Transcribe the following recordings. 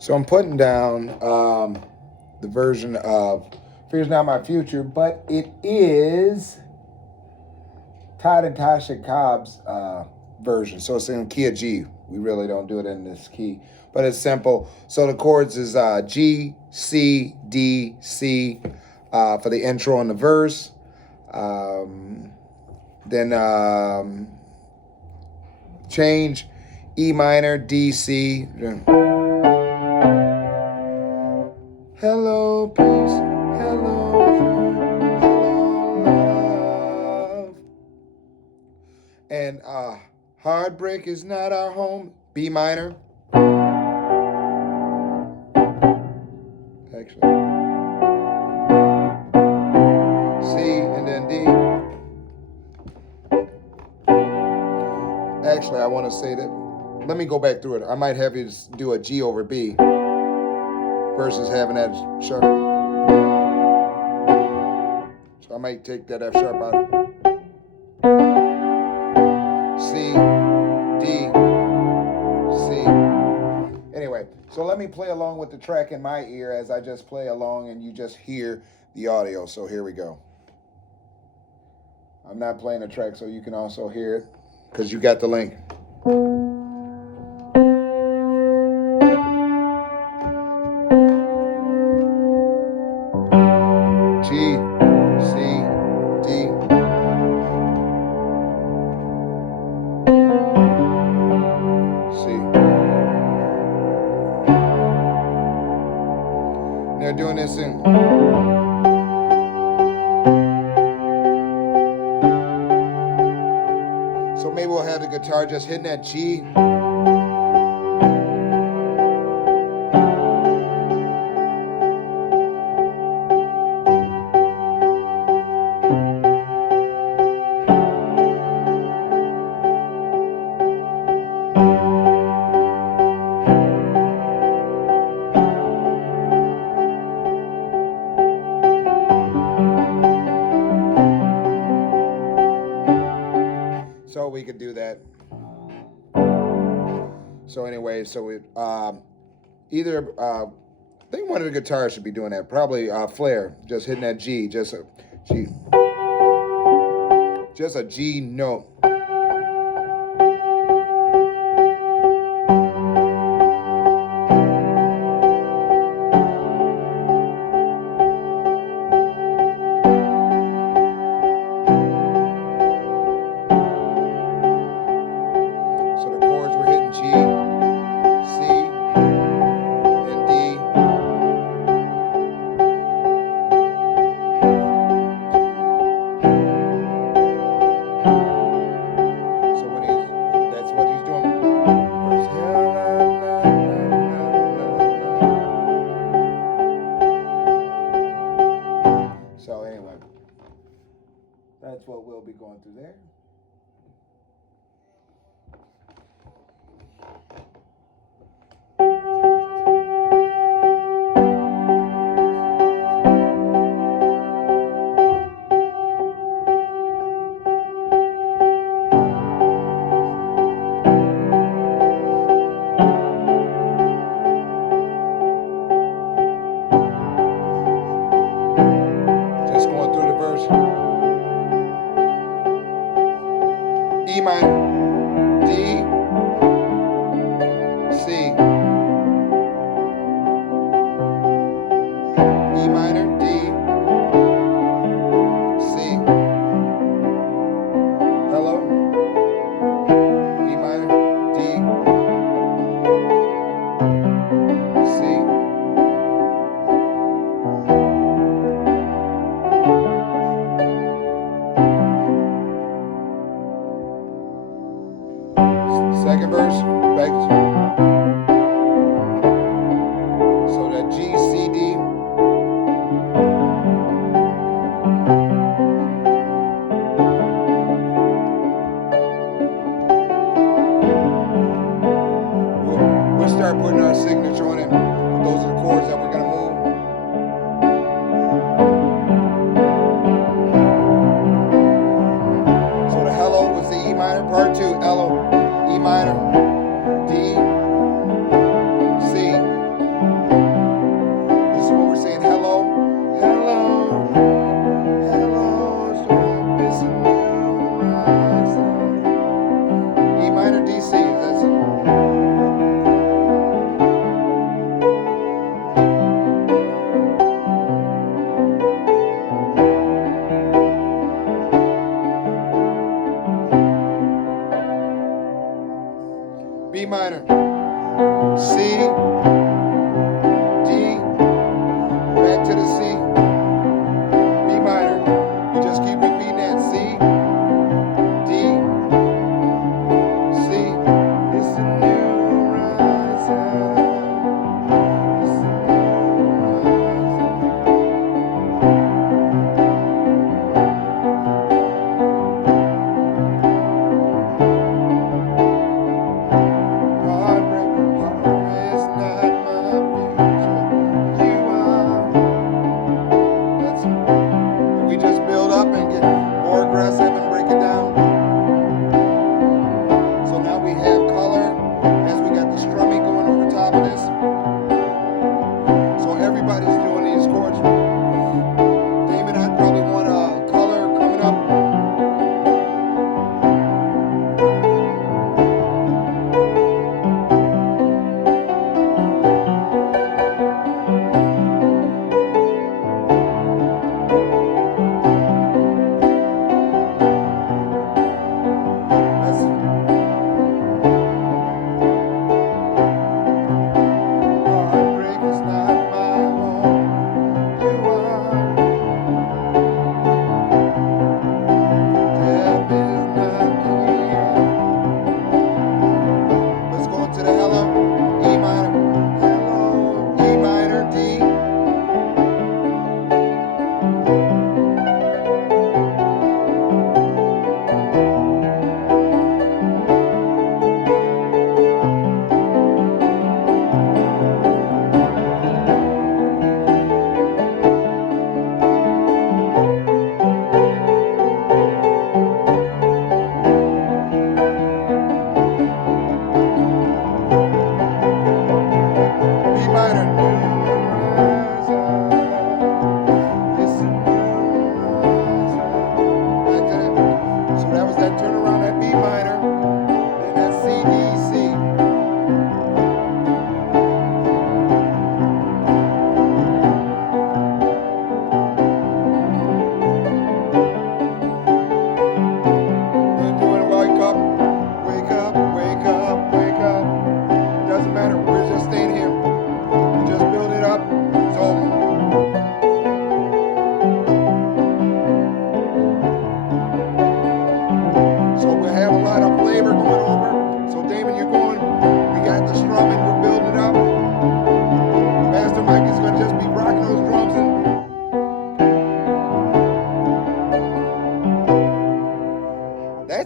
So I'm putting down the version of Fear's Not My Future, but it is Todd and Tasha Cobbs version. So it's in key of G. We really don't do it in this key, but it's simple. So the chords is G, C, D, C for the intro and the verse. Then change E minor, D, C. Hello, peace. Hello, love. And heartbreak is not our home. B minor. Actually. C and then D. Actually, I want to say that. Let me go back through it. I might have you do a G over B versus having that sharp. So I might take that F sharp out. C, D, C. Anyway, so let me play along with the track in my ear as I just play along and you just hear the audio. So here we go. I'm not playing the track so you can also hear it because you got the link. G, C, D. C. They're doing this in. So maybe we'll have the guitar just hitting that G. So we could do that. So anyway, so we either I think one of the guitars should be doing that. Probably Flair, just hitting that G, just a G, just a G note. So anyway, that's what we'll be going through there. E minor, D, C, E minor, D, C, hello, E minor, D, C, second verse, back to, so that G, C, D, we'll start putting our signature on it. Those are the chords that we're going to move. So the hello was the E minor, part 2, hello. E minor, D, C,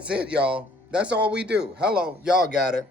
That's it, y'all. That's all we do. Hello, y'all got it.